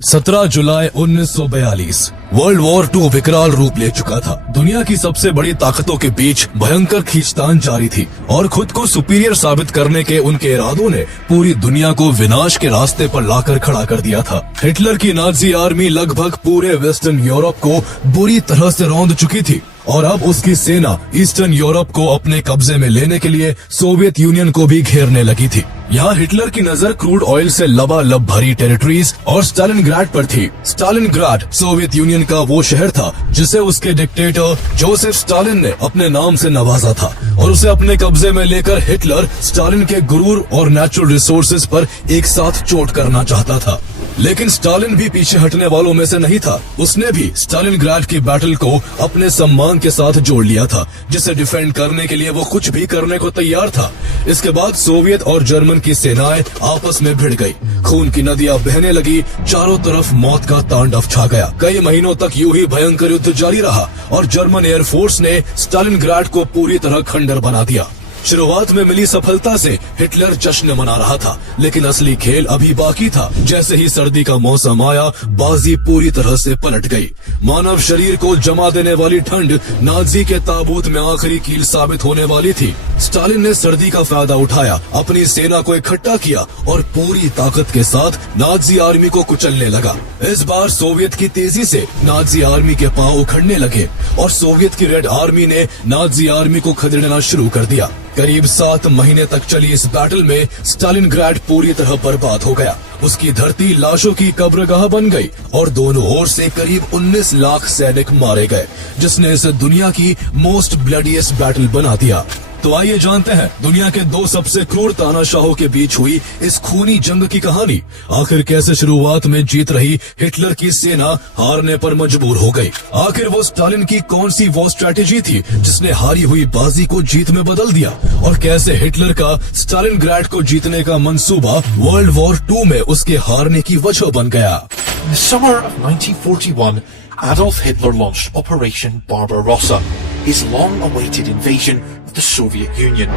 17 जुलाई 1942 world war 2 विकराल रूप ले चुका था। दुनिया की सबसे बड़ी ताकतों के बीच भयंकर खींचतान जारी थी और खुद को सुपीरियर साबित करने के उनके इरादों ने पूरी दुनिया को विनाश के रास्ते पर लाकर खड़ा कर दिया था। हिटलर की नाजी आर्मी लगभग पूरे वेस्टर्न यूरोप को बुरी तरह से रौंद चुकी थी और अब उसकी सेना ईस्टर्न यूरोप को अपने कब्जे में लेने के लिए सोवियत यूनियन को भी घेरने लगी थी। यहाँ हिटलर की नजर क्रूड ऑयल से लबालब भरी टेरिटरीज और स्टालिनग्राड पर थी। स्टालिनग्राड सोवियत यूनियन का वो शहर था जिसे उसके डिक्टेटर जोसेफ स्टालिन ने अपने नाम से नवाजा था और उसे अपने कब्जे में लेकर हिटलर स्टालिन के गुरूर और नेचुरल रिसोर्सेज पर एक साथ चोट करना चाहता था। लेकिन स्टालिन भी पीछे हटने वालों में से नहीं था। उसने भी स्टालिनग्राड की बैटल को अपने सम्मान के साथ जोड़ लिया था, जिसे डिफेंड करने के लिए वो कुछ भी करने को तैयार था। इसके बाद सोवियत और जर्मन की सेनाएं आपस में भिड़ गई, खून की नदियां बहने लगी, चारों तरफ मौत का तांडव छा गया। कई महीनों तक यूं ही भयंकर युद्ध जारी रहा और जर्मन एयरफोर्स ने स्टालिनग्राड को पूरी तरह खंडर बना दिया। शुरुआत में मिली सफलता से हिटलर जश्न मना रहा था, लेकिन असली खेल अभी बाकी था। जैसे ही सर्दी का मौसम आया, बाजी पूरी तरह से पलट गई। मानव शरीर को जमा देने वाली ठंड नाजी के ताबूत में आखिरी कील साबित होने वाली थी। स्टालिन ने सर्दी का फायदा उठाया, अपनी सेना को इकट्ठा किया और पूरी ताकत के साथ नाजी आर्मी को कुचलने लगा। इस बार सोवियत की तेजी से नाजी आर्मी के पांव उखड़ने लगे और सोवियत की रेड आर्मी ने नाजी आर्मी को खदेड़ना शुरू कर दिया। करीब 7 महीने तक चली इस बैटल में स्टालिनग्राड पूरी तरह बर्बाद हो गया। उसकी धरती लाशों की कब्रगाह बन गई और दोनों ओर से करीब 19 लाख सैनिक मारे गए, जिसने इसे दुनिया की मोस्ट ब्लडीएस्ट बैटल बना दिया। तो आइए जानते हैं दुनिया के 2 सबसे क्रूर तानाशाहों के बीच हुई इस खूनी जंग की कहानी। आखिर कैसे शुरुआत में जीत रही हिटलर की सेना हारने पर मजबूर हो गई। आखिर वो स्टालिन की कौन सी वो स्ट्रेटेजी थी जिसने हारी हुई बाजी को जीत में बदल दिया, और कैसे हिटलर का स्टालिनग्राड को जीतने का मंसूबा वर्ल्ड वॉर 2 में उसके हारने की वजह बन गया। In the summer of 1941, Adolf Hitler launched Operation Barbarossa, his long-awaited invasion of the Soviet Union.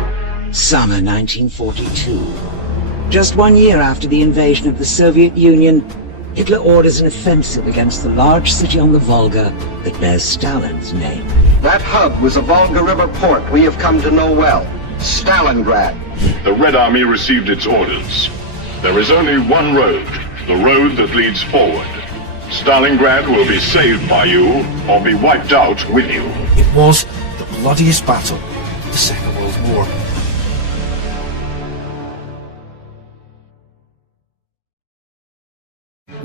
Summer 1942. Just 1 year after the invasion of the Soviet Union, Hitler orders an offensive against the large city on the Volga that bears Stalin's name. That hub was a Volga River port we have come to know well, Stalingrad. The Red Army received its orders. There is only one road, the road that leads forward. Stalingrad will be saved by you or be wiped out with you. It was the bloodiest battle of the Second World War.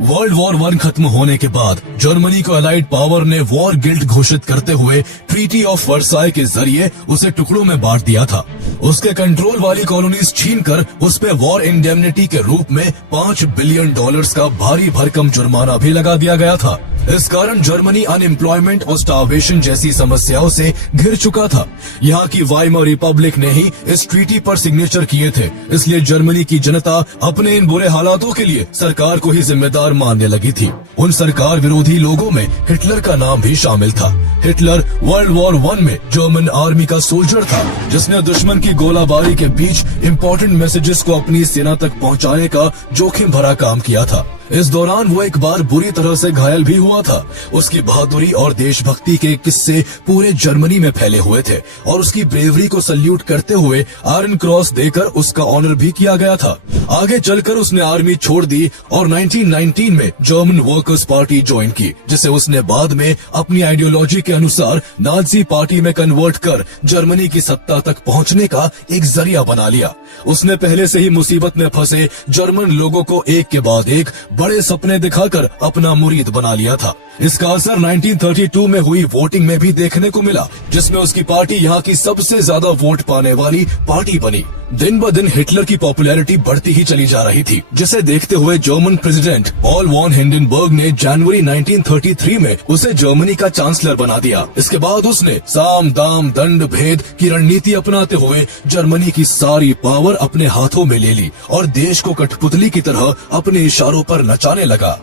World war 1 खत्म होने के बाद Germany को allied power ने war guilt घोषित करते हुए treaty of Versailles के जरिए उसे टुकड़ों में बांट दिया था। उसके कंट्रोल वाली कॉलोनीज छीनकर उस पे वॉर इंडेमनिटी के रूप में $5 बिलियन का भारी भरकम जुर्माना भी लगा दिया गया था। इस कारण जर्मनी अनएम्प्लॉयमेंट और स्टार्वेशन जैसी समस्याओं से घिर चुका था। यहाँ की वाइमर रिपब्लिक ने ही इस ट्रीटी पर सिग्नेचर किए थे, इसलिए जर्मनी की जनता अपने इन बुरे हालातों के लिए सरकार को ही जिम्मेदार मानने लगी थी। उन सरकार विरोधी लोगों में हिटलर का नाम भी शामिल था। हिटलर वर्ल्ड वॉर 1 में जर्मन आर्मी का सोल्जर था, जिसने दुश्मन की गोलाबारी के बीच इम्पोर्टेंट मैसेजेस को अपनी सेना तक पहुँचाने का जोखिम भरा काम किया था। इस दौरान वो एक बार बुरी तरह से घायल भी हुआ था। उसकी बहादुरी और देशभक्ति के किस्से पूरे जर्मनी में फैले हुए थे और उसकी ब्रेवरी को सल्यूट करते हुए आयरन क्रॉस देकर उसका ऑनर भी किया गया था। आगे चलकर उसने आर्मी छोड़ दी और 1919 में जर्मन वर्कर्स पार्टी ज्वाइन की, जिसे उसने बाद में अपनी आइडियोलॉजी के अनुसार नाजी पार्टी में कन्वर्ट कर जर्मनी की सत्ता तक पहुँचने का एक जरिया बना लिया। उसने पहले से ही मुसीबत में फंसे जर्मन लोगों को एक के बाद एक बड़े सपने दिखाकर अपना मुरीद बना लिया था। इसका असर 1932 में हुई वोटिंग में भी देखने को मिला, जिसमें उसकी पार्टी यहाँ की सबसे ज्यादा वोट पाने वाली पार्टी बनी। दिन ब दिन हिटलर की पॉपुलैरिटी बढ़ती ही चली जा रही थी, जिसे देखते हुए German president Paul von Hindenburg ने जनवरी 1933 में उसे जर्मनी का चांसलर बना दिया। इसके बाद उसने साम दाम दंड भेद की रणनीति अपनाते हुए जर्मनी की सारी पावर अपने हाथों में ले ली और देश को कठपुतली की तरह अपने इशारों पर नचाने लगा।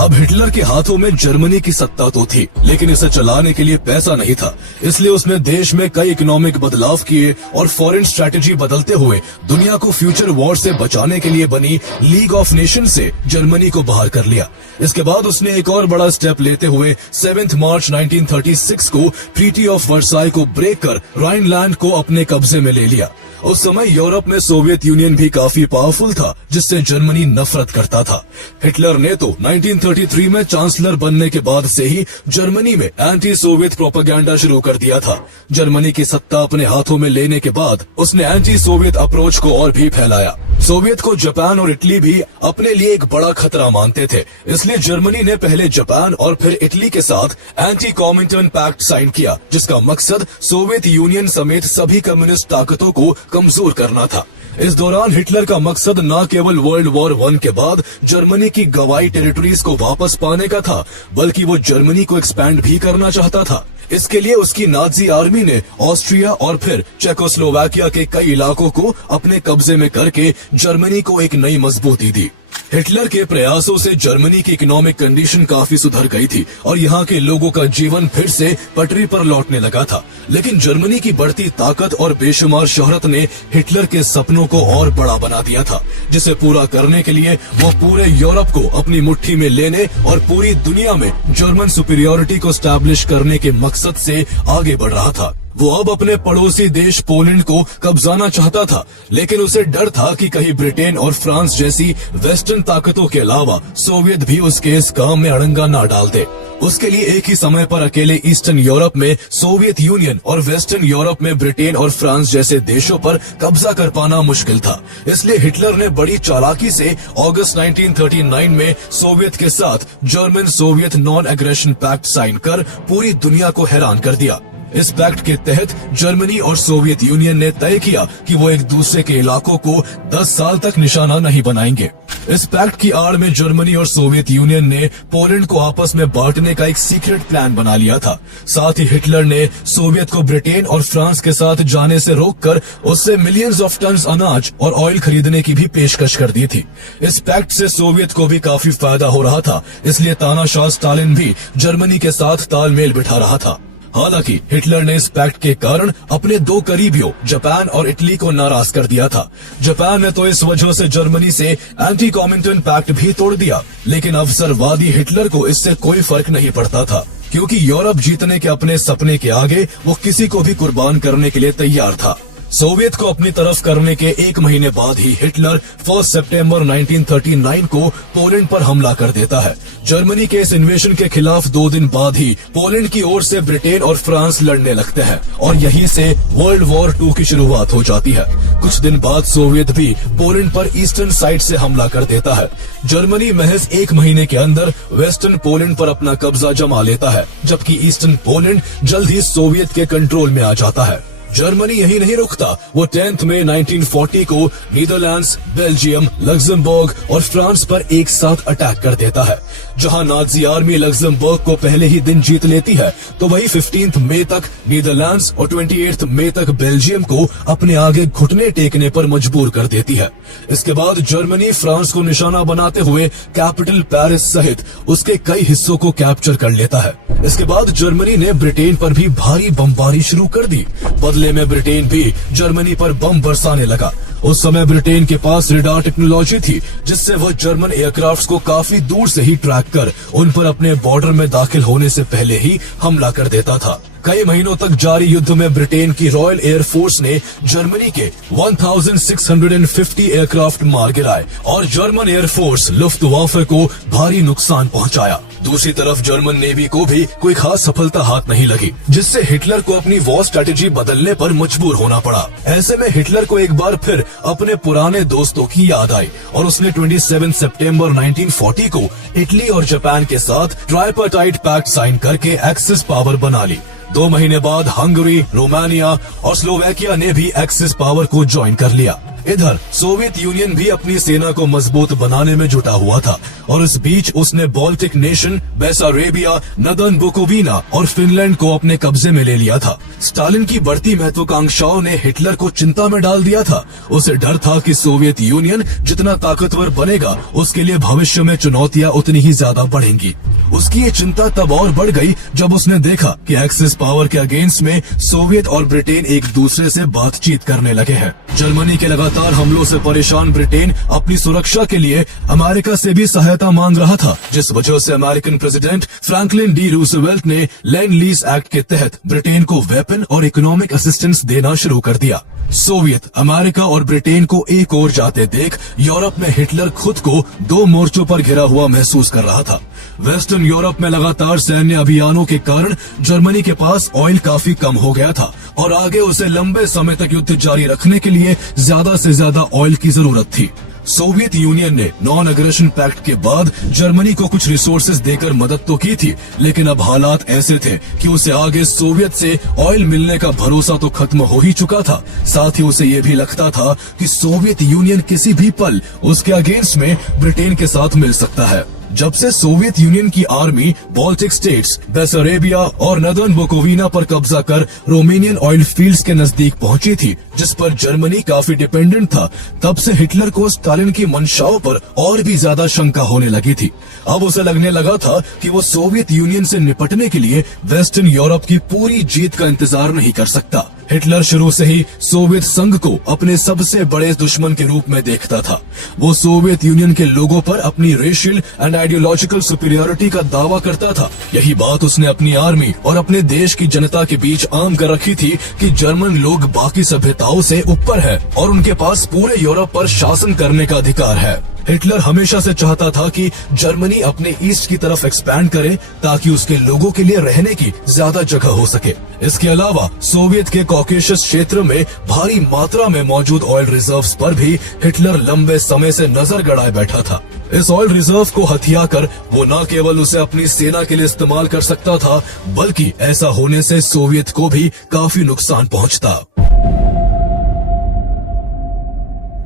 अब हिटलर के हाथों में जर्मनी की सत्ता तो थी, लेकिन इसे चलाने के लिए पैसा नहीं था। इसलिए उसने देश में कई इकोनॉमिक बदलाव किए और फॉरेन स्ट्रेटेजी बदलते हुए दुनिया को फ्यूचर वॉर से बचाने के लिए बनी लीग ऑफ नेशन से जर्मनी को बाहर कर लिया। इसके बाद उसने एक और बड़ा स्टेप लेते हुए 7 मार्च 1936 को ट्रीटी ऑफ वर्साई को ब्रेक कर राइनलैंड को अपने कब्जे में ले लिया। उस समय यूरोप में सोवियत यूनियन भी काफी पावरफुल था, जिससे जर्मनी नफरत करता था। हिटलर ने तो 1933 में चांसलर बनने के बाद से ही जर्मनी में एंटी सोवियत प्रोपेगेंडा शुरू कर दिया था। जर्मनी की सत्ता अपने हाथों में लेने के बाद उसने एंटी सोवियत अप्रोच को और भी फैलाया। सोवियत को जापान और इटली भी अपने लिए एक बड़ा खतरा मानते थे, इसलिए जर्मनी ने पहले जापान और फिर इटली के साथ एंटी कॉमिंटर्न पैक्ट साइन किया, जिसका मकसद सोवियत यूनियन समेत सभी कम्युनिस्ट ताकतों को कमजोर करना था। इस दौरान हिटलर का मकसद न केवल वर्ल्ड वॉर 1 के बाद जर्मनी की गंवाई टेरिटरीज को वापस पाने का था, बल्कि वो जर्मनी को एक्सपैंड भी करना चाहता था। इसके लिए उसकी नाजी आर्मी ने ऑस्ट्रिया और फिर चेकोस्लोवाकिया के कई इलाकों को अपने कब्जे में करके जर्मनी को एक नई मजबूती दी। हिटलर के प्रयासों से जर्मनी की इकोनॉमिक कंडीशन काफी सुधर गई थी और यहाँ के लोगों का जीवन फिर से पटरी पर लौटने लगा था। लेकिन जर्मनी की बढ़ती ताकत और बेशुमार शोहरत ने हिटलर के सपनों को और बड़ा बना दिया था, जिसे पूरा करने के लिए वो पूरे यूरोप को अपनी मुट्ठी में लेने और पूरी दुनिया में जर्मन सुपीरियोरिटी को स्टैब्लिश करने के मकसद से आगे बढ़ रहा था। वो अब अपने पड़ोसी देश पोलैंड को कब्जाना चाहता था, लेकिन उसे डर था कि कहीं ब्रिटेन और फ्रांस जैसी वेस्टर्न ताकतों के अलावा सोवियत भी उसके इस काम में अड़ंगा ना डाल दे। उसके लिए एक ही समय पर अकेले ईस्टर्न यूरोप में सोवियत यूनियन और वेस्टर्न यूरोप में ब्रिटेन और फ्रांस जैसे देशों पर कब्जा कर पाना मुश्किल था। इसलिए हिटलर ने बड़ी चालाकी से अगस्त 1939 में सोवियत के साथ German Soviet non aggression pact sign कर पूरी दुनिया को हैरान कर दिया। इस पैक्ट के तहत जर्मनी और सोवियत यूनियन ने तय किया कि वो एक दूसरे के इलाकों को 10 साल तक निशाना नहीं बनाएंगे। इस पैक्ट की आड़ में जर्मनी और सोवियत यूनियन ने पोलैंड को आपस में बांटने का एक सीक्रेट प्लान बना लिया था। साथ ही हिटलर ने सोवियत को ब्रिटेन और फ्रांस के साथ जाने से रोककर उससे मिलियंस ऑफ टन्स अनाज और ऑयल खरीदने की भी पेशकश कर दी थी। इस पैक्ट से सोवियत को भी काफी फायदा हो रहा था, इसलिए तानाशाह स्टालिन भी जर्मनी के साथ तालमेल बिठा रहा था। हालांकि हिटलर ने इस पैक्ट के कारण अपने 2 करीबियों जापान और इटली को नाराज कर दिया था। जापान ने तो इस वजह से जर्मनी से एंटी कॉमिंटर्न पैक्ट भी तोड़ दिया, लेकिन अवसरवादी हिटलर को इससे कोई फर्क नहीं पड़ता था, क्योंकि यूरोप जीतने के अपने सपने के आगे वो किसी को भी कुर्बान करने के लिए तैयार था। सोवियत को अपनी तरफ करने के 1 महीने बाद ही हिटलर 1 सितंबर 1939 को पोलैंड पर हमला कर देता है। जर्मनी के इस इन्वेशन के खिलाफ 2 दिन बाद ही पोलैंड की ओर से ब्रिटेन और फ्रांस लड़ने लगते हैं और यहीं से वर्ल्ड वॉर 2 की शुरुआत हो जाती है। कुछ दिन बाद सोवियत भी पोलैंड पर ईस्टर्न साइड से हमला कर देता है। जर्मनी महज 1 महीने के अंदर वेस्टर्न पोलैंड पर अपना कब्जा जमा लेता है, जबकि ईस्टर्न पोलैंड जल्द ही सोवियत के कंट्रोल में आ जाता है। जर्मनी यही नहीं रुकता, वो 10 मई 1940 को नीदरलैंड्स, बेल्जियम, लग्जमबर्ग और फ्रांस पर एक साथ अटैक कर देता है। जहां नाजी आर्मी लग्जमबर्ग को पहले ही दिन जीत लेती है, तो वही 15 मई तक नीदरलैंड्स और 28 मई तक बेल्जियम को अपने आगे घुटने टेकने पर मजबूर कर देती है। इसके बाद जर्मनी फ्रांस को निशाना बनाते हुए कैपिटल पेरिस सहित उसके कई हिस्सों को कैप्चर कर लेता है। इसके बाद जर्मनी ने ब्रिटेन पर भी भारी बमबारी शुरू कर दी। बदले में ब्रिटेन भी जर्मनी पर बम बरसाने लगा। उस समय ब्रिटेन के पास रेडार टेक्नोलॉजी थी, जिससे वह जर्मन एयरक्राफ्ट्स को काफी दूर से ही ट्रैक कर उन पर अपने बॉर्डर में दाखिल होने से पहले ही हमला कर देता था। कई महीनों तक जारी युद्ध में ब्रिटेन की रॉयल एयर फोर्स ने जर्मनी के 1650 एयरक्राफ्ट मार गिराए और जर्मन एयर फोर्स लुफ्टवाफे को भारी नुकसान पहुंचाया। दूसरी तरफ जर्मन नेवी को भी कोई खास सफलता हाथ नहीं लगी, जिससे हिटलर को अपनी वॉर स्ट्रेटेजी बदलने पर मजबूर होना पड़ा। ऐसे में हिटलर को एक बार फिर अपने पुराने दोस्तों की याद आई और उसने 27 सितंबर 1940 को इटली और जापान के साथ ट्राइपार्टाइट पैक्ट साइन करके एक्सिस पावर बना ली। 2 महीने बाद हंगरी, रोमानिया और स्लोवाकिया ने भी एक्सिस पावर को ज्वाइन कर लिया। इधर सोवियत यूनियन भी अपनी सेना को मजबूत बनाने में जुटा हुआ था और इस बीच उसने बाल्टिक नेशन, बेसारेबिया, नदर्न बुकोविना और फिनलैंड को अपने कब्जे में ले लिया था। स्टालिन की बढ़ती महत्वाकांक्षाओं ने हिटलर को चिंता में डाल दिया था। उसे डर था कि सोवियत यूनियन जितना ताकतवर बनेगा उसके लिए भविष्य में चुनौतियां उतनी ही ज्यादा बढ़ेंगी। उसकी ये चिंता तब और बढ़ गई जब उसने देखा कि एक्सिस पावर के अगेंस्ट में सोवियत और ब्रिटेन एक दूसरे से बातचीत करने लगे हैं। जर्मनी के लगातार हमलों से परेशान ब्रिटेन अपनी सुरक्षा के लिए अमेरिका से भी सहायता मांग रहा था, जिस वजह से American president Franklin D Roosevelt ने लैंड लीज एक्ट के तहत ब्रिटेन को वेपन और इकोनॉमिक असिस्टेंस देना शुरू कर दिया। सोवियत, अमेरिका और ब्रिटेन को एक ओर जाते देख यूरोप में हिटलर खुद को दो मोर्चों पर घिरा हुआ महसूस कर रहा था। वेस्टर्न यूरोप में लगातार सैन्य अभियानों के कारण जर्मनी के पास ऑयल काफी कम हो गया था और आगे उसे लंबे समय तक युद्ध जारी रखने के लिए ज्यादा से ज्यादा ऑयल की जरूरत थी। सोवियत यूनियन ने नॉन एग्रेशन पैक्ट के बाद जर्मनी को कुछ रिसोर्सेज देकर मदद तो की थी, लेकिन अब हालात ऐसे थे कि उसे आगे सोवियत से ऑयल मिलने का भरोसा तो खत्म हो ही चुका था। साथ ही उसे ये भी लगता था कि सोवियत यूनियन किसी भी पल उसके अगेंस्ट में ब्रिटेन के साथ मिल सकता है। जब से सोवियत यूनियन की आर्मी बाल्टिक स्टेट्स, बेसारेबिया और नदर्न बुकोविना पर कब्जा कर रोमेनियन ऑयल फील्ड्स के नजदीक पहुंची थी, जिस पर जर्मनी काफी डिपेंडेंट था, तब से हिटलर को स्टालिन की मंशाओं पर और भी ज्यादा शंका होने लगी थी। अब उसे लगने लगा था कि वो सोवियत यूनियन से निपटने के लिए वेस्टर्न यूरोप की पूरी जीत का इंतजार नहीं कर सकता। हिटलर शुरू से ही सोवियत संघ को अपने सबसे बड़े दुश्मन के रूप में देखता था। वो सोवियत यूनियन के लोगों पर अपनी रेशियल एंड आइडियोलॉजिकल सुपीरियरिटी का दावा करता था। यही बात उसने अपनी आर्मी और अपने देश की जनता के बीच आम कर रखी थी कि जर्मन लोग बाकी सभ्यताओं से ऊपर है और उनके पास पूरे यूरोप पर शासन करने का अधिकार है। हिटलर हमेशा से चाहता था कि जर्मनी अपने ईस्ट की तरफ एक्सपैंड करे ताकि उसके लोगों के लिए रहने की ज्यादा जगह हो सके। इसके अलावा सोवियत के कॉकेशस क्षेत्र में भारी मात्रा में मौजूद ऑयल रिजर्व्स पर भी हिटलर लंबे समय से नजर गड़ाए बैठा था। इस ऑयल रिजर्व को हथिया कर वो न केवल उसे अपनी सेना के लिए इस्तेमाल कर सकता था, बल्कि ऐसा होने से सोवियत को भी काफी नुकसान पहुंचता।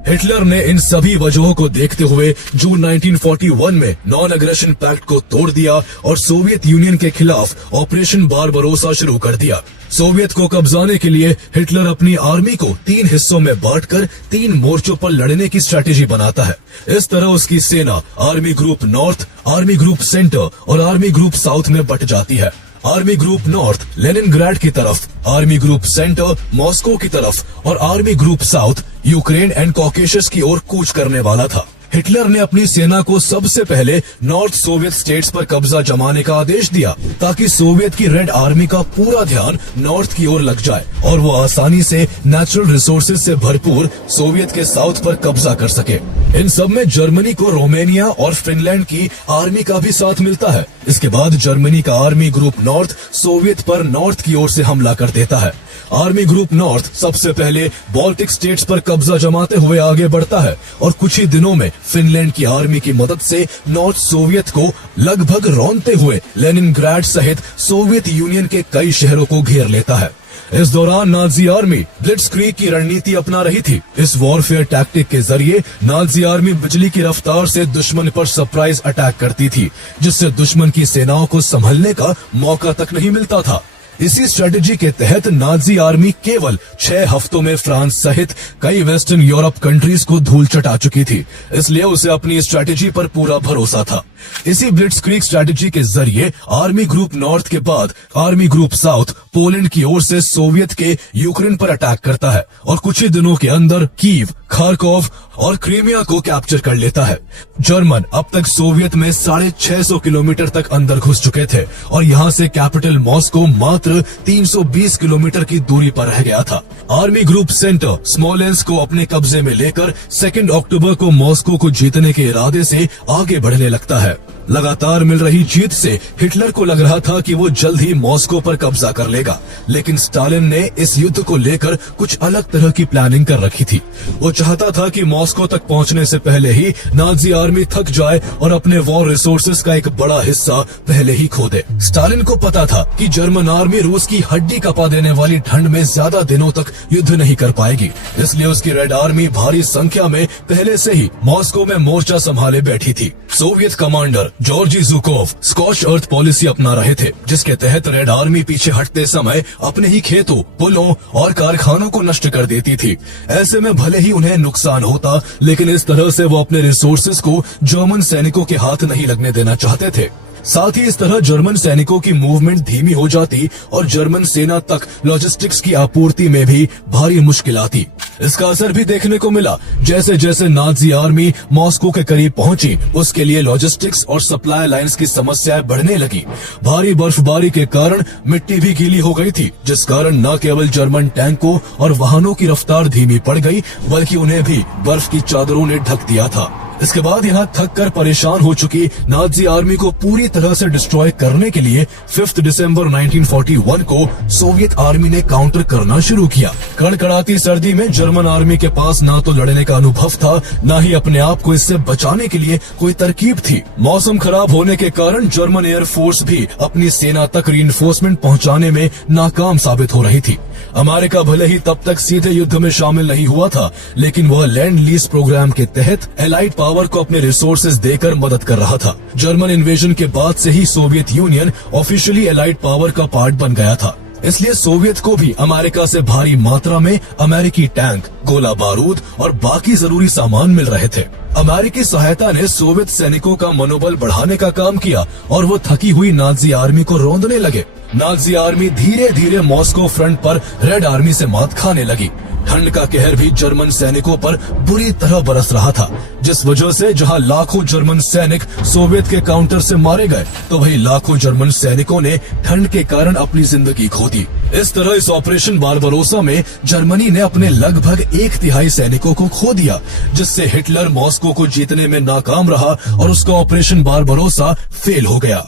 हिटलर ने इन सभी वजहों को देखते हुए जून 1941 में नॉन एग्रेशन पैक्ट को तोड़ दिया और सोवियत यूनियन के खिलाफ ऑपरेशन बारबरोसा शुरू कर दिया। सोवियत को कब्जाने के लिए हिटलर अपनी आर्मी को 3 हिस्सों में बांटकर 3 मोर्चों पर लड़ने की स्ट्रेटेजी बनाता है। इस तरह उसकी सेना army group north, army group centre और आर्मी ग्रुप साउथ में बट जाती है। आर्मी ग्रुप नॉर्थ लेनिनग्राड की तरफ, आर्मी ग्रुप सेंटर मॉस्को की तरफ और army group south Ukraine and Caucasus की ओर कूच करने वाला था। हिटलर ने अपनी सेना को सबसे पहले नॉर्थ सोवियत स्टेट्स पर कब्जा जमाने का आदेश दिया ताकि सोवियत की रेड आर्मी का पूरा ध्यान नॉर्थ की ओर लग जाए और वो आसानी से नेचुरल रिसोर्सेज से भरपूर सोवियत के साउथ पर कब्जा कर सके। इन सब में जर्मनी को रोमेनिया और फिनलैंड की आर्मी का भी साथ मिलता है। इसके बाद जर्मनी का आर्मी ग्रुप नॉर्थ सोवियत पर नॉर्थ की ओर से हमला कर देता है। आर्मी ग्रुप नॉर्थ सबसे पहले बाल्टिक स्टेट्स पर कब्जा जमाते हुए आगे बढ़ता है और कुछ ही दिनों में फिनलैंड की आर्मी की मदद से नॉर्थ सोवियत को लगभग रौंदते हुए लेनिनग्राड सहित सोवियत यूनियन के कई शहरों को घेर लेता है। इस दौरान नाजी आर्मी ब्लिट्जक्रीग की रणनीति अपना रही थी। इस वॉरफेयर टैक्टिक के जरिए नाजी आर्मी बिजली की रफ्तार से दुश्मन पर सरप्राइज अटैक करती थी, जिससे दुश्मन की सेनाओं को संभलने का मौका तक नहीं मिलता था। इसी स्ट्रेटेजी के तहत नाजी आर्मी केवल 6 हफ्तों में फ्रांस सहित कई वेस्टर्न यूरोप कंट्रीज को धूल चटा चुकी थी, इसलिए उसे अपनी स्ट्रेटेजी पर पूरा भरोसा था। इसी ब्लिट्जक्रीग स्ट्रेटेजी के जरिए आर्मी ग्रुप नॉर्थ के बाद आर्मी ग्रुप साउथ पोलैंड की ओर से सोवियत के यूक्रेन पर अटैक करता है और कुछ ही दिनों के अंदर कीव, खारकोव और क्रीमिया को कैप्चर कर लेता है। जर्मन अब तक सोवियत में 650 किलोमीटर तक अंदर घुस चुके थे और यहाँ से कैपिटल मॉस्को मात्र 320 किलोमीटर की दूरी पर रह गया था। आर्मी ग्रुप सेंटर स्मोलेंस्क को अपने कब्जे में लेकर 2 अक्टूबर को मॉस्को को जीतने के इरादे से आगे बढ़ने लगता है। लगातार मिल रही जीत से हिटलर को लग रहा था कि वो जल्द ही मॉस्को पर कब्जा कर लेगा, लेकिन स्टालिन ने इस युद्ध को लेकर कुछ अलग तरह की प्लानिंग कर रखी थी। वो चाहता था कि मॉस्को तक पहुंचने से पहले ही नाजी आर्मी थक जाए और अपने वॉर रिसोर्सेज का एक बड़ा हिस्सा पहले ही खो दे। स्टालिन को पता था कि जर्मन आर्मी रूस की हड्डी कपा देने वाली ठंड में ज्यादा दिनों तक युद्ध नहीं कर पाएगी, इसलिए उसकी रेड आर्मी भारी संख्या में पहले से ही मॉस्को में मोर्चा संभाले बैठी थी। Soviet commander Georgy Zhukov scorched earth policy अपना रहे थे, जिसके तहत रेड आर्मी पीछे हटते समय अपने ही खेतों, पुलों और कारखानों को नष्ट कर देती थी। ऐसे में भले ही उन्हें नुकसान होता, लेकिन इस तरह से वो अपने रिसोर्सेज को जर्मन सैनिकों के हाथ नहीं लगने देना चाहते थे। साथ ही इस तरह जर्मन सैनिकों की मूवमेंट धीमी हो जाती और जर्मन सेना तक लॉजिस्टिक्स की आपूर्ति में भी भारी मुश्किल आती। इसका असर भी देखने को मिला। जैसे जैसे नाजी आर्मी मॉस्को के करीब पहुंची, उसके लिए लॉजिस्टिक्स और सप्लाई लाइंस की समस्याएं बढ़ने लगी। भारी बर्फबारी के कारण मिट्टी भी गीली हो गई थी, जिस कारण न केवल जर्मन टैंकों और वाहनों की रफ्तार धीमी पड़ गई, बल्कि उन्हें भी बर्फ की चादरों ने ढक दिया था। इसके बाद यहाँ थक कर परेशान हो चुकी नाजी आर्मी को पूरी तरह से डिस्ट्रॉय करने के लिए 5 दिसंबर 1941 को सोवियत आर्मी ने काउंटर करना शुरू किया। कड़कड़ाती सर्दी में जर्मन आर्मी के पास ना तो लड़ने का अनुभव था, ना ही अपने आप को इससे बचाने के लिए कोई तरकीब थी। मौसम खराब होने के कारण जर्मन एयरफोर्स भी अपनी सेना तक रीइंफोर्समेंट पहुंचाने में नाकाम साबित हो रही थी। अमेरिका भले ही तब तक सीधे युद्ध में शामिल नहीं हुआ था, लेकिन वह लैंड लीज प्रोग्राम के तहत एलाइड पावर को अपने रिसोर्सेज देकर मदद कर रहा था। जर्मन इन्वेजन के बाद से ही Soviet Union officially allied power का पार्ट बन गया था, इसलिए सोवियत को भी अमेरिका से भारी मात्रा में अमेरिकी टैंक, गोला बारूद और बाकी जरूरी सामान मिल रहे थे। अमेरिकी सहायता ने सोवियत सैनिकों का मनोबल बढ़ाने का काम किया और वो थकी हुई नाजी आर्मी को रौंदने लगे। नाजी आर्मी धीरे धीरे मॉस्को फ्रंट पर रेड आर्मी से मात खाने लगी। ठंड का कहर भी जर्मन सैनिकों पर बुरी तरह बरस रहा था, जिस वजह से जहां लाखों जर्मन सैनिक सोवियत के काउंटर से मारे गए, तो वहीं लाखों जर्मन सैनिकों ने ठंड के कारण अपनी जिंदगी खो दी। इस तरह इस ऑपरेशन बारबरोसा में जर्मनी ने अपने लगभग 1/3 सैनिकों को खो दिया, जिससे हिटलर मॉस्को को जीतने में नाकाम रहा और उसका ऑपरेशन बारबरोसा फेल हो गया।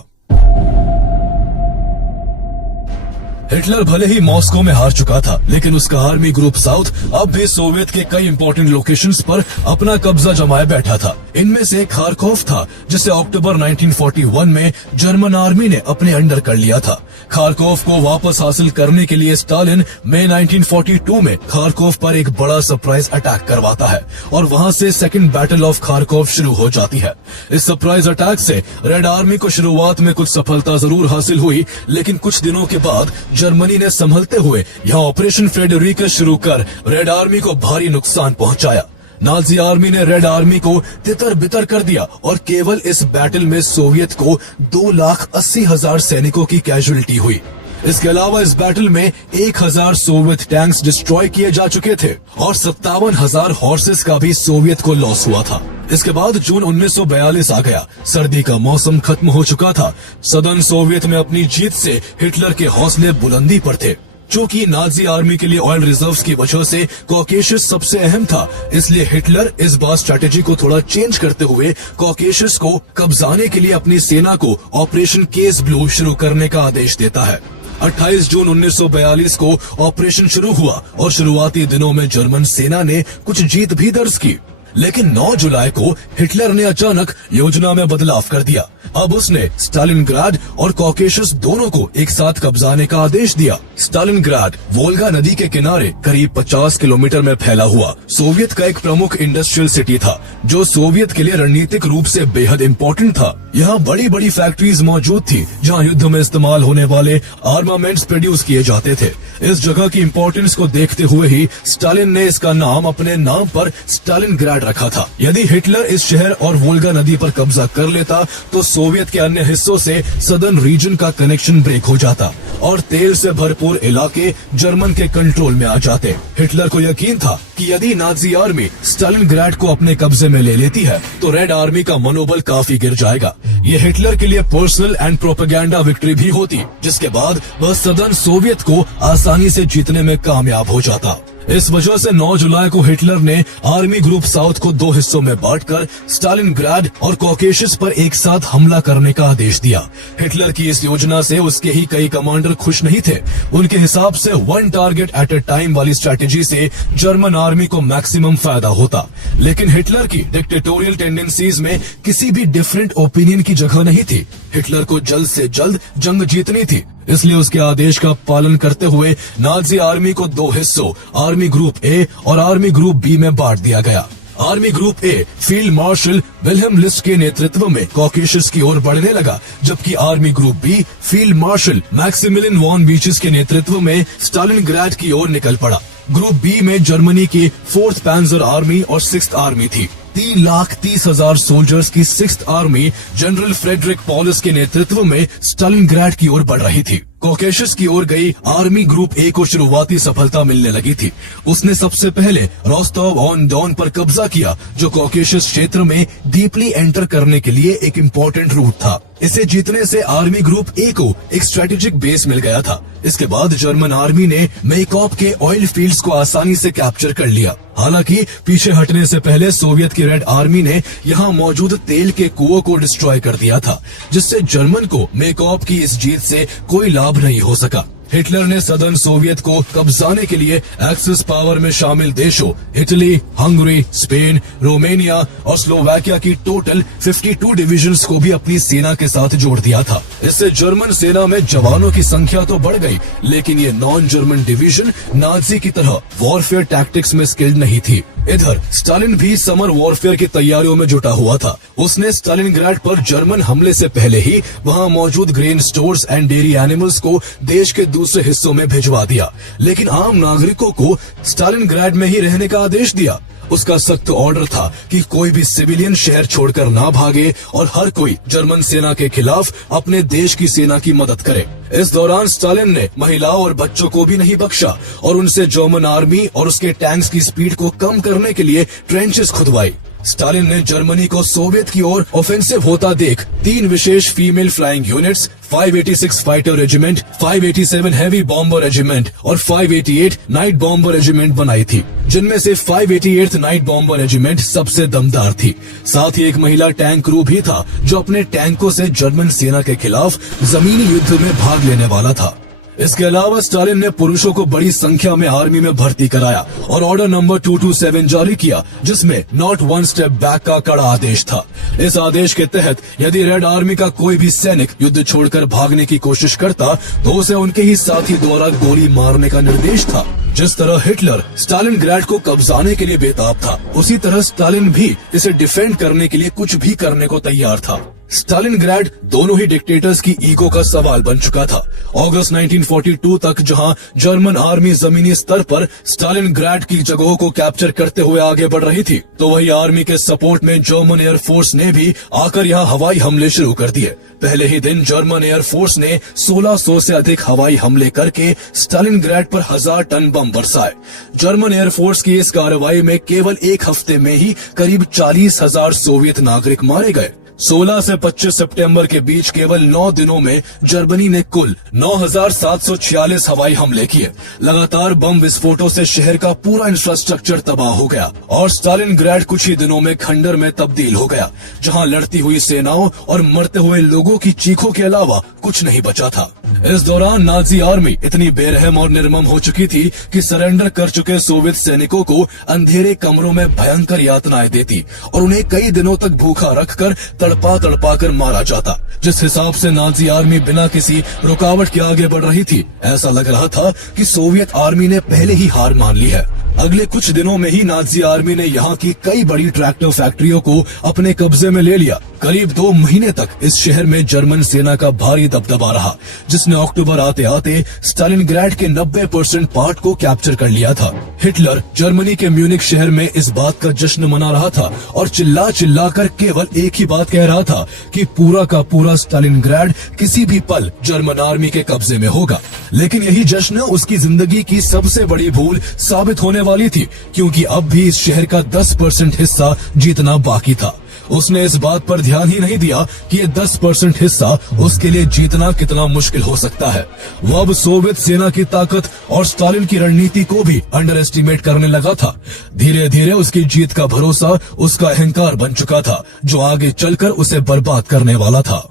हिटलर भले ही मॉस्को में हार चुका था, लेकिन उसका आर्मी ग्रुप साउथ अब भी सोवियत के कई इंपॉर्टेंट लोकेशंस पर अपना कब्जा जमाए बैठा था। इनमें से खारकोव था, जिसे अक्टूबर 1941 में जर्मन आर्मी ने अपने अंडर कर लिया था। खारकोव को वापस हासिल करने के लिए स्टालिन मई 1942 में खारकोव पर एक बड़ा सरप्राइज अटैक करवाता है और वहां से सेकंड बैटल ऑफ खारकोव शुरू हो जाती है। इस सरप्राइज अटैक से रेड आर्मी को शुरुआत में कुछ सफलता जरूर हासिल हुई, लेकिन कुछ दिनों के बाद जर्मनी ने संभलते हुए यहाँ ऑपरेशन फ्रेडरिकस शुरू कर रेड आर्मी को भारी नुकसान पहुंचाया। नाजी आर्मी ने रेड आर्मी को तितर बितर कर दिया और केवल इस बैटल में सोवियत को 2,80,000 सैनिकों की कैजुअलिटी हुई। इसके अलावा इस बैटल में 1,000 सोवियत टैंक्स डिस्ट्रॉय किए जा चुके थे और 57,000 हॉर्सेस का भी सोवियत को लॉस हुआ था। इसके बाद जून 1942 आ गया। सर्दी का मौसम खत्म हो चुका था। सदर्न सोवियत में अपनी जीत से हिटलर के हौसले बुलंदी पर थे। चूंकि नाजी आर्मी के लिए ऑयल रिजर्व्स की वजह से कॉकेशस सबसे अहम था, इसलिए हिटलर इस बार स्ट्रेटेजी को थोड़ा चेंज करते हुए कॉकेशस को कब्जाने के लिए अपनी सेना को ऑपरेशन केस ब्लू शुरू करने का आदेश देता है। 28 जून 1942 को ऑपरेशन शुरू हुआ और शुरुआती दिनों में जर्मन सेना ने कुछ जीत भी दर्ज की, लेकिन 9 जुलाई को हिटलर ने अचानक योजना में बदलाव कर दिया। अब उसने स्टालिनग्राड और कॉकेशस दोनों को एक साथ कब्जाने का आदेश दिया। स्टालिनग्राड वोल्गा नदी के किनारे करीब 50 किलोमीटर में फैला हुआ सोवियत का एक प्रमुख इंडस्ट्रियल सिटी था, जो सोवियत के लिए रणनीतिक रूप से बेहद इम्पोर्टेंट था। यहाँ बड़ी बड़ी फैक्ट्रीज मौजूद थी, जहाँ युद्ध में इस्तेमाल होने वाले आर्मामेंट्स प्रोड्यूस किए जाते थे। इस जगह की इम्पोर्टेंस को देखते हुए ही स्टालिन ने इसका नाम अपने नाम पर स्टालिनग्राड रखा था। यदि हिटलर इस शहर और वोल्गा नदी पर कब्जा कर लेता, तो सोवियत के अन्य हिस्सों से सदर्न रीजन का कनेक्शन ब्रेक हो जाता और तेल से भरपूर इलाके जर्मन के कंट्रोल में आ जाते। हिटलर को यकीन था कि यदि नाजी आर्मी स्टालिनग्राड को अपने कब्जे में ले लेती है, तो रेड आर्मी का मनोबल काफी गिर जाएगा। ये हिटलर के लिए पर्सनल एंड प्रोपेगेंडा विक्ट्री भी होती, जिसके बाद वह सदर्न सोवियत को आसानी से जीतने में कामयाब हो जाता। इस वजह से 9 जुलाई को हिटलर ने आर्मी ग्रुप साउथ को 2 हिस्सों में बांटकर स्टालिनग्राड और कॉकेशस पर एक साथ हमला करने का आदेश दिया। हिटलर की इस योजना से उसके ही कई कमांडर खुश नहीं थे। उनके हिसाब से 1 टारगेट एट अ टाइम वाली स्ट्रेटेजी से जर्मन आर्मी को मैक्सिमम फायदा होता, लेकिन हिटलर की डिक्टेटोरियल टेंडेंसीज में किसी भी डिफरेंट ओपिनियन की जगह नहीं थी। हिटलर को जल्द से जल्द जंग जीतनी थी, इसलिए उसके आदेश का पालन करते हुए नाजी आर्मी को 2 हिस्सों आर्मी ग्रुप ए और आर्मी ग्रुप बी में बांट दिया गया। Army group A field marshal Wilhelm List के नेतृत्व में कॉकेशस की ओर बढ़ने लगा, जबकि army group B field marshal Maximilian von Weichs के नेतृत्व में स्टालिनग्राड की ओर निकल पड़ा। ग्रुप बी में जर्मनी की 4th पैंजर आर्मी और 6th आर्मी थी। 3,30,000 सोल्जर्स की 6th army general Frederick polish के नेतृत्व में स्टालिनग्राड की ओर बढ़ रही थी। कॉकेशस की ओर गई आर्मी ग्रुप ए को शुरुआती सफलता मिलने लगी थी। उसने सबसे पहले रोस्टोव ऑन डॉन पर कब्जा किया, जो कॉकेशस क्षेत्र में डीपली एंटर करने के लिए एक इम्पोर्टेंट रूट था। इसे जीतने से आर्मी ग्रुप ए को एक स्ट्रेटेजिक बेस मिल गया था। इसके बाद जर्मन आर्मी ने मेकॉप के ऑयल फील्ड्स को आसानी से कैप्चर कर लिया। हालांकि पीछे हटने से पहले सोवियत की रेड आर्मी ने यहाँ मौजूद तेल के कुओं को डिस्ट्रॉय कर दिया था, जिससे जर्मन को मेकॉप की इस जीत से कोई लाभ नहीं हो सका। हिटलर ने सदर्न सोवियत को कब्जाने के लिए एक्सिस पावर में शामिल देशों इटली, हंगरी, स्पेन, रोमानिया और स्लोवाकिया की टोटल 52 डिविजन्स को भी अपनी सेना के साथ जोड़ दिया था। इससे जर्मन सेना में जवानों की संख्या तो बढ़ गई, लेकिन ये नॉन जर्मन डिवीजन नाजी की तरह वॉरफेयर टैक्टिक्स में स्किल्ड नहीं थी। इधर स्टालिन भी समर वॉरफेयर की तैयारियों में जुटा हुआ था। उसने स्टालिनग्राड पर जर्मन हमले से पहले ही वहां मौजूद grain stores and dairy animals को देश के दूसरे हिस्सों में भिजवा दिया, लेकिन आम नागरिकों को स्टालिनग्राड में ही रहने का आदेश दिया। उसका सख्त ऑर्डर था कि कोई भी सिविलियन शहर छोड़कर ना भागे और हर कोई जर्मन सेना के खिलाफ अपने देश की सेना की मदद करे। इस दौरान स्टालिन ने महिलाओं और बच्चों को भी नहीं बख्शा और उनसे जर्मन आर्मी और उसके टैंक्स की स्पीड को कम करने के लिए ट्रेंचेस खुदवाई। स्टालिन ने जर्मनी को सोवियत की ओर ऑफेंसिव होता देख 3 विशेष female flying units, 586 fighter regiment, 587 heavy bomber regiment और 588 नाइट बॉम्बर रेजिमेंट बनाई थी, जिनमें से 588th नाइट बॉम्बर रेजिमेंट सबसे दमदार थी। साथ ही एक महिला टैंक क्रू भी था, जो अपने टैंकों से जर्मन सेना के खिलाफ जमीनी युद्ध में भाग लेने वाला था। इसके अलावा स्टालिन ने पुरुषों को बड़ी संख्या में आर्मी में भर्ती कराया और ऑर्डर नंबर 227 जारी किया, जिसमें नॉट वन स्टेप बैक का कड़ा आदेश था। इस आदेश के तहत यदि रेड आर्मी का कोई भी सैनिक युद्ध छोड़कर भागने की कोशिश करता तो उसे उनके ही साथी द्वारा गोली मारने का निर्देश था। जिस तरह हिटलर स्टालिनग्राड को कब्जाने के लिए बेताब था, उसी तरह स्टालिन भी इसे डिफेंड करने के लिए कुछ भी करने को तैयार था। स्टालिनग्राड दोनों ही डिक्टेटर्स की ईगो का सवाल बन चुका था। अगस्त 1942 तक जहां जर्मन आर्मी जमीनी स्तर पर स्टालिनग्राड की जगहों को कैप्चर करते हुए आगे बढ़ रही थी, तो वही आर्मी के सपोर्ट में जर्मन एयरफोर्स ने भी आकर यहां हवाई हमले शुरू कर दिए। पहले ही दिन जर्मन एयरफोर्स ने 1600 से अधिक हवाई हमले करके स्टालिनग्राड पर 1000 टन बम बरसाए। जर्मन एयरफोर्स की इस कार्रवाई में केवल एक हफ्ते में ही करीब 40,000 सोवियत नागरिक मारे गए। 16 से 25 सितंबर के बीच केवल 9 दिनों में जर्मनी ने कुल 9,746 हवाई हमले किए। लगातार बम विस्फोटों से शहर का पूरा इंफ्रास्ट्रक्चर तबाह हो गया और स्टालिनग्राड कुछ ही दिनों में खंडर में तब्दील हो गया, जहां लड़ती हुई सेनाओं और मरते हुए लोगों की चीखों के अलावा कुछ नहीं बचा था। इस दौरान नाजी आर्मी इतनी बेरहम और निर्मम हो चुकी थी कि सरेंडर कर चुके सोवियत सैनिकों को अंधेरे कमरों में भयंकर यातनाएं देती और उन्हें कई दिनों तक भूखा रखकर तड़पा कर मारा जाता। जिस हिसाब से नाजी आर्मी बिना किसी रुकावट के आगे बढ़ रही थी, ऐसा लग रहा था कि सोवियत आर्मी ने पहले ही हार मान ली है। अगले कुछ दिनों में ही नाजी आर्मी ने यहाँ की कई बड़ी ट्रैक्टर फैक्ट्रियों को अपने कब्जे में ले लिया। करीब 2 महीने तक इस शहर में जर्मन सेना का भारी दबदबा रहा, जिसने अक्टूबर आते आते स्टालिनग्राड के 90% पार्ट को कैप्चर कर लिया था। हिटलर जर्मनी के म्यूनिक शहर में इस बात का जश्न मना रहा था और चिल्ला कर केवल एक ही बात कह रहा था कि पूरा का पूरा स्टालिनग्राड किसी भी पल जर्मन आर्मी के कब्जे में होगा। लेकिन यही जश्न उसकी जिंदगी की सबसे बड़ी भूल साबित होने वाली थी, क्योंकि अब भी इस शहर का 10% हिस्सा जीतना बाकी था। उसने इस बात पर ध्यान ही नहीं दिया कि ये 10% हिस्सा उसके लिए जीतना कितना मुश्किल हो सकता है। वो अब सोवियत सेना की ताकत और स्टालिन की रणनीति को भी अंडर एस्टिमेट करने लगा था। धीरे धीरे उसकी जीत का भरोसा उसका अहंकार बन चुका था, जो आगे चलकर उसे बर्बाद करने वाला था।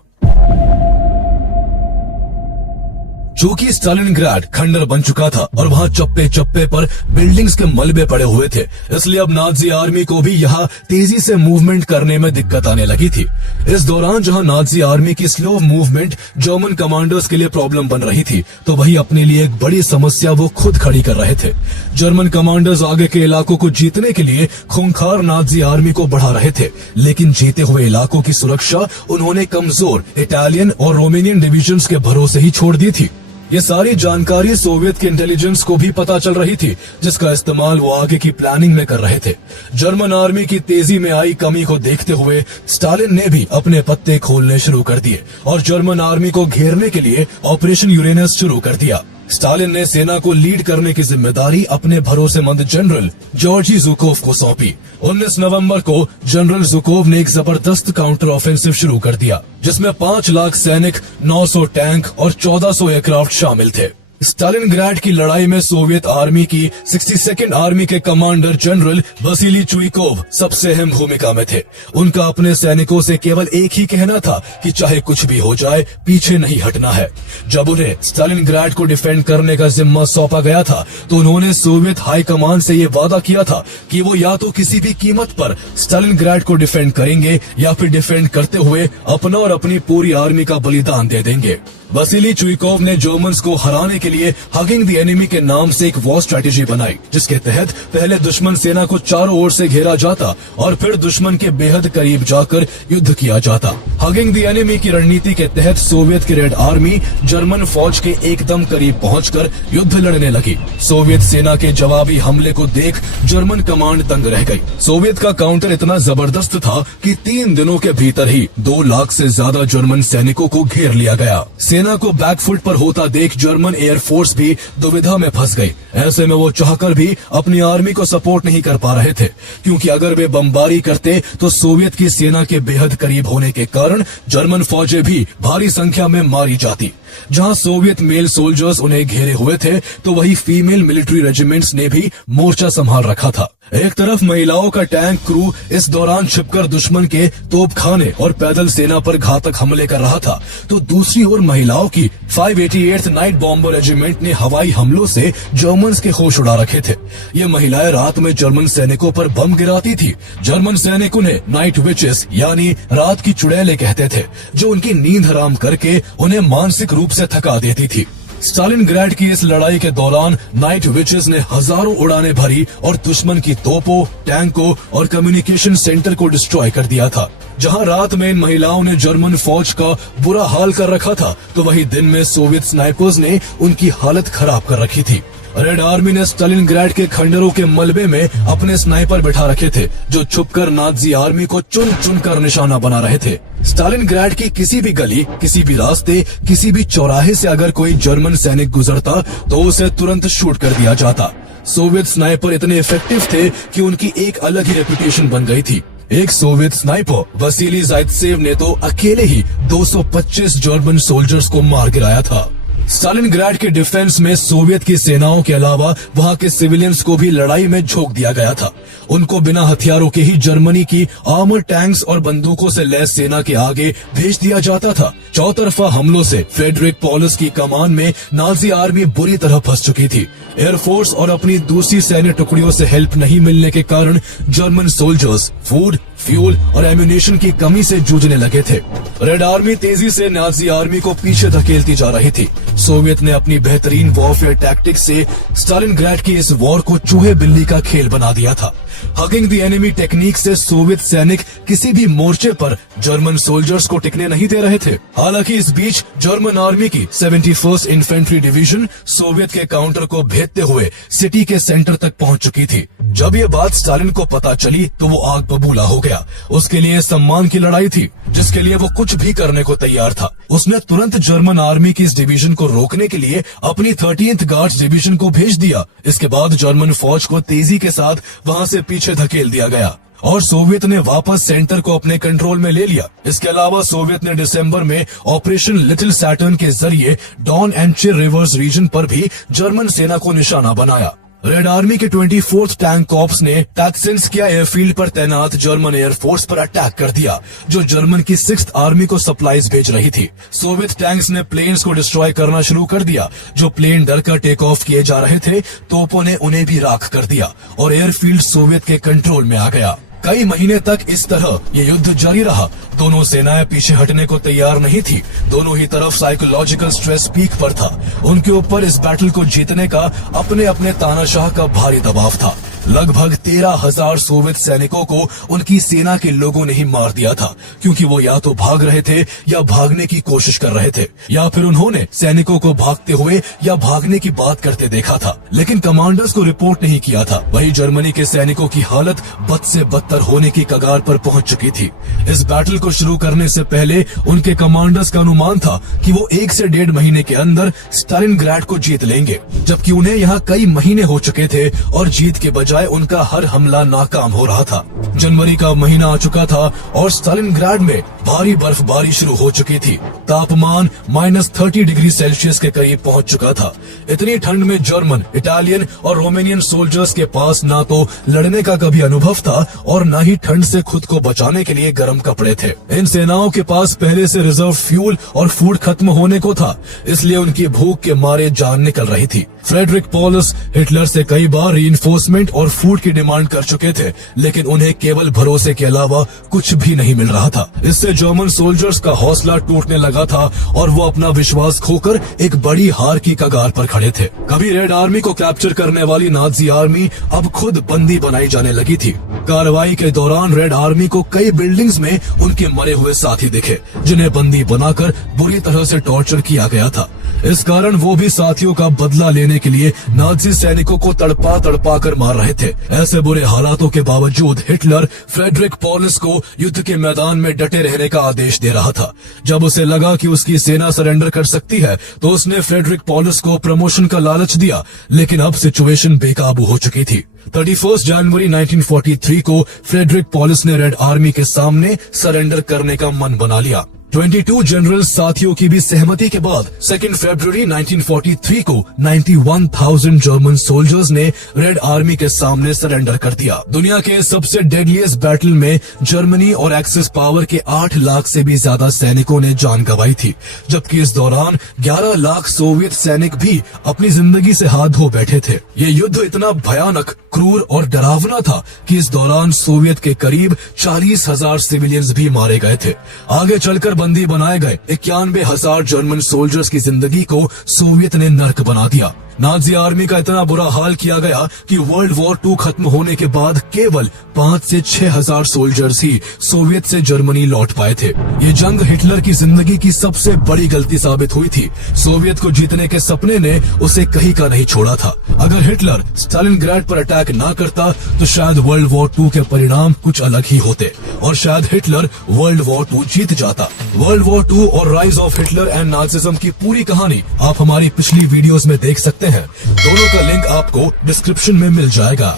चूंकि स्टालिनग्राड खंडर बन चुका था और वहाँ चप्पे चप्पे पर बिल्डिंग्स के मलबे पड़े हुए थे, इसलिए अब नाजी आर्मी को भी यहाँ तेजी से मूवमेंट करने में दिक्कत आने लगी थी। इस दौरान जहाँ नाजी आर्मी की स्लो मूवमेंट जर्मन कमांडर्स के लिए प्रॉब्लम बन रही थी, तो वही अपने लिए एक बड़ी समस्या वो खुद खड़ी कर रहे थे। जर्मन कमांडर्स आगे के इलाकों को जीतने के लिए खूंखार नाजी आर्मी को बढ़ा रहे थे, लेकिन जीते हुए इलाकों की सुरक्षा उन्होंने कमजोर इटालियन और रोमेनियन डिविजन्स के भरोसे ही छोड़ दी थी। ये सारी जानकारी सोवियत के इंटेलिजेंस को भी पता चल रही थी, जिसका इस्तेमाल वो आगे की प्लानिंग में कर रहे थे। जर्मन आर्मी की तेजी में आई कमी को देखते हुए स्टालिन ने भी अपने पत्ते खोलने शुरू कर दिए और जर्मन आर्मी को घेरने के लिए ऑपरेशन यूरेनस शुरू कर दिया। स्टालिन ने सेना को लीड करने की जिम्मेदारी अपने भरोसेमंद जनरल जॉर्जी ज़ुकोव को सौंपी। 19 नवंबर को जनरल ज़ुकोव ने एक जबरदस्त काउंटर ऑफेंसिव शुरू कर दिया, जिसमें 5 लाख सैनिक, 900 टैंक और 1400 एयरक्राफ्ट शामिल थे। स्टालिनग्राड की लड़ाई में सोवियत आर्मी की 62nd आर्मी के कमांडर जनरल वसीली चुइकोव सबसे अहम भूमिका में थे। उनका अपने सैनिकों से केवल एक ही कहना था कि चाहे कुछ भी हो जाए, पीछे नहीं हटना है। जब उन्हें स्टालिनग्राड को डिफेंड करने का जिम्मा सौंपा गया था, तो उन्होंने सोवियत हाई कमान से ये वादा किया था कि वो या तो किसी भी कीमत पर स्टालिनग्राड को डिफेंड करेंगे या फिर डिफेंड करते हुए अपना और अपनी पूरी आर्मी का बलिदान दे देंगे। वसीली चुइकोव ने जर्मन्स को हराने के लिए हगिंग द एनिमी के नाम से एक वॉर स्ट्रेटेजी बनाई, जिसके तहत पहले दुश्मन सेना को चारों ओर से घेरा जाता और फिर दुश्मन के बेहद करीब जाकर युद्ध किया जाता। हगिंग द एनिमी की रणनीति के तहत सोवियत की रेड आर्मी जर्मन फौज के एकदम करीब पहुंचकर युद्ध लड़ने लगी। सोवियत सेना के जवाबी हमले को देख जर्मन कमांड तंग रह गई। सोवियत का काउंटर इतना जबरदस्त था कि 3 दिनों के भीतर ही 2 लाख से ज्यादा जर्मन सैनिकों को घेर लिया गया। सेना को बैकफुट पर होता देख जर्मन एयरफोर्स भी दुविधा में फंस गई। ऐसे में वो चाहकर भी अपनी आर्मी को सपोर्ट नहीं कर पा रहे थे, क्योंकि अगर वे बमबारी करते तो सोवियत की सेना के बेहद करीब होने के कारण जर्मन फौजें भी भारी संख्या में मारी जाती। जहां सोवियत मेल सोल्जर्स उन्हें घेरे हुए थे, तो वही फीमेल मिलिट्री रेजिमेंट्स ने भी मोर्चा संभाल रखा था। एक तरफ महिलाओं का टैंक क्रू इस दौरान छिपकर दुश्मन के तोपखाने और पैदल सेना पर घातक हमले कर रहा था, तो दूसरी ओर महिलाओं की 588th नाइट बॉम्बर रेजिमेंट ने हवाई हमलों से जर्मन्स के होश उड़ा रखे थे। ये महिलाएं रात में जर्मन सैनिकों पर बम गिराती थी। जर्मन सैनिक उन्हें नाइट विचेस यानी रात की चुड़ैलें कहते थे, जो उनकी नींद हराम करके उन्हें मानसिक रूप से थका देती थी। स्टालिनग्राड की इस लड़ाई के दौरान नाइट विचेस ने हजारों उड़ानें भरी और दुश्मन की तोपों, टैंकों और कम्युनिकेशन सेंटर को डिस्ट्रॉय कर दिया था। जहां रात में इन महिलाओं ने जर्मन फौज का बुरा हाल कर रखा था, तो वही दिन में सोवियत स्नाइपर्स ने उनकी हालत खराब कर रखी थी। रेड आर्मी ने स्टालिनग्राड के खंडरों के मलबे में अपने स्नाइपर बिठा रखे थे, जो छुपकर नाजी आर्मी को चुन चुन कर निशाना बना रहे थे। स्टालिनग्राड की किसी भी गली, किसी भी रास्ते, किसी भी चौराहे से अगर कोई जर्मन सैनिक गुजरता तो उसे तुरंत शूट कर दिया जाता। सोवियत स्नाइपर इतने इफेक्टिव थे कि उनकी एक अलग ही रेपुटेशन बन गई थी। एक सोवियत स्नाइपर वसीली जाइत्सेव ने तो अकेले ही 225 जर्मन सोल्जर्स को मार गिराया था। स्टालिनग्राड के डिफेंस में सोवियत की सेनाओं के अलावा वहां के सिविलियंस को भी लड़ाई में झोंक दिया गया था। उनको बिना हथियारों के ही जर्मनी की आर्मर टैंक्स और बंदूकों से लैस सेना के आगे भेज दिया जाता था। चौतरफा हमलों से फ्रेडरिक पॉलस की कमान में नाजी आर्मी बुरी तरह फंस चुकी थी। एयरफोर्स और अपनी दूसरी सैन्य टुकड़ियों से हेल्प नहीं मिलने के कारण जर्मन सोल्जर्स फूड, फ्यूल और एम्यूनेशन की कमी से जूझने लगे थे। रेड आर्मी तेजी से नाजी आर्मी को पीछे धकेलती जा रही थी। सोवियत ने अपनी बेहतरीन वॉरफेयर टैक्टिक्स से स्टालिनग्राड की इस वॉर को चूहे बिल्ली का खेल बना दिया था। हगिंग द एनिमी टेक्निक से सोवियत सैनिक किसी भी मोर्चे पर जर्मन सोल्जर्स को टिकने नहीं दे रहे थे। हालांकि इस बीच जर्मन आर्मी की 71st इन्फेंट्री डिवीजन सोवियत के काउंटर को भेदते हुए सिटी के सेंटर तक पहुंच चुकी थी। जब ये बात स्टालिन को पता चली तो वो आग बबूला हो गया। उसके लिए सम्मान की लड़ाई थी, जिसके लिए वो कुछ भी करने को तैयार था। उसने तुरंत जर्मन आर्मी की इस डिवीजन को रोकने के लिए अपनी 13th गार्ड्स डिवीजन को भेज दिया। इसके बाद जर्मन फौज को तेजी के साथ वहां से पीछे धकेल दिया गया और सोवियत ने वापस सेंटर को अपने कंट्रोल में ले लिया। इसके अलावा सोवियत ने दिसंबर में ऑपरेशन लिटिल सैटर्न के जरिए डॉन एंड चिर रिवर्स रीजन पर भी जर्मन सेना को निशाना बनाया। रेड आर्मी के 24th टैंक कॉर्प्स ने टैक्सिन्स्किया एयरफील्ड पर तैनात जर्मन एयरफोर्स पर अटैक कर दिया, जो जर्मन की 6th आर्मी को सप्लाईज भेज रही थी। सोवियत टैंक्स ने प्लेन्स को डिस्ट्रॉय करना शुरू कर दिया। जो प्लेन डरकर टेक ऑफ किए जा रहे थे, तोपों ने उन्हें भी राख कर दिया और एयरफील्ड सोवियत के कंट्रोल में आ गया। कई महीने तक इस तरह ये युद्ध जारी रहा। दोनों सेनाएं पीछे हटने को तैयार नहीं थी। दोनों ही तरफ साइकोलॉजिकल स्ट्रेस पीक पर था। उनके ऊपर इस बैटल को जीतने का अपने अपने तानाशाह का भारी दबाव था। लगभग 13,000 सोवियत सैनिकों को उनकी सेना के लोगों ने ही मार दिया था, क्योंकि वो या तो भाग रहे थे या भागने की कोशिश कर रहे थे, या फिर उन्होंने सैनिकों को भागते हुए या भागने की बात करते देखा था, लेकिन कमांडर्स को रिपोर्ट नहीं किया था। वही जर्मनी के सैनिकों की हालत बद से बदतर होने की कगार पर पहुंच चुकी थी। इस बैटल को शुरू करने से पहले उनके कमांडर्स का अनुमान था कि वो 1 से 1.5 महीने के अंदर स्टालिनग्राड को जीत लेंगे, जबकि उन्हें यहाँ कई महीने हो चुके थे और जीत के बजाय उनका हर हमला नाकाम हो रहा था। जनवरी का महीना आ चुका था और स्टालिनग्राड में भारी बर्फबारी शुरू हो चुकी थी। तापमान -30 डिग्री सेल्सियस के करीब पहुंच चुका था। इतनी ठंड में जर्मन, इटालियन और रोमेनियन सोल्जर्स के पास ना तो लड़ने का कभी अनुभव था और न ही ठंड से खुद को बचाने के लिए गर्म कपड़े थे। इन सेनाओं के पास पहले से रिजर्व फ्यूल और फूड खत्म होने को था, इसलिए उनकी भूख के मारे जान निकल रही थी। फ्रेडरिक पॉलस हिटलर से कई बार रीइंफोर्समेंट और फूड की डिमांड कर चुके थे, लेकिन उन्हें केवल भरोसे के अलावा कुछ भी नहीं मिल रहा था। इससे जर्मन सोल्जर्स का हौसला टूटने लगा था और वो अपना विश्वास खोकर एक बड़ी हार की कगार पर खड़े थे। कभी रेड आर्मी को कैप्चर करने वाली नाजी आर्मी अब खुद बंदी बनाई जाने लगी थी। कार्रवाई के दौरान रेड आर्मी को कई बिल्डिंग्स में उनके मरे हुए साथी दिखे, जिन्हें बंदी बनाकर बुरी तरह से टॉर्चर किया गया था। इस कारण वो भी साथियों का बदला लेने के लिए नाजी सैनिकों को तड़पा तड़पा कर मार रहे थे। ऐसे बुरे हालातों के बावजूद हिटलर फ्रेडरिक पॉलस को युद्ध के मैदान में डटे रहने का आदेश दे रहा था। जब उसे लगा कि उसकी सेना सरेंडर कर सकती है, तो उसने फ्रेडरिक पॉलस को प्रमोशन का लालच दिया, लेकिन अब सिचुएशन बेकाबू हो चुकी थी। 31 जनवरी 1943 को फ्रेडरिक पॉलस ने रेड आर्मी के सामने सरेंडर करने का मन बना लिया। 22 जनरल साथियों की भी सहमति के बाद 2 फरवरी 1943 को 91,000 जर्मन सोल्जर्स ने रेड आर्मी के सामने सरेंडर कर दिया। दुनिया के सबसे डेडलीस्ट बैटल में जर्मनी और एक्सिस पावर के 8 लाख से भी ज्यादा सैनिकों ने जान गंवाई थी, जबकि इस दौरान 11 लाख सोवियत सैनिक भी अपनी जिंदगी से हाथ धो बैठे थे। ये युद्ध इतना भयानक, क्रूर और डरावना था कि इस दौरान सोवियत के करीब 40,000 सिविलियंस भी मारे गए थे। आगे चलकर बंदी बनाए गए 91,000 जर्मन सोल्जर्स की जिंदगी को सोवियत ने नर्क बना दिया। नाजी आर्मी का इतना बुरा हाल किया गया कि वर्ल्ड वॉर 2 खत्म होने के बाद केवल 5 से 6,000 सोल्जर्स ही सोवियत से जर्मनी लौट पाए थे। ये जंग हिटलर की जिंदगी की सबसे बड़ी गलती साबित हुई थी। सोवियत को जीतने के सपने ने उसे कहीं का नहीं छोड़ा था। अगर हिटलर स्टालिनग्राड पर अटैक ना करता, तो शायद वर्ल्ड वॉर 2 के परिणाम कुछ अलग ही होते और शायद हिटलर वर्ल्ड वॉर 2 जीत जाता। वर्ल्ड वॉर 2 और rise of Hitler and Nazism की पूरी कहानी आप हमारी पिछली वीडियोस में देख सकते हैं। दोनों का लिंक आपको डिस्क्रिप्शन में मिल जाएगा।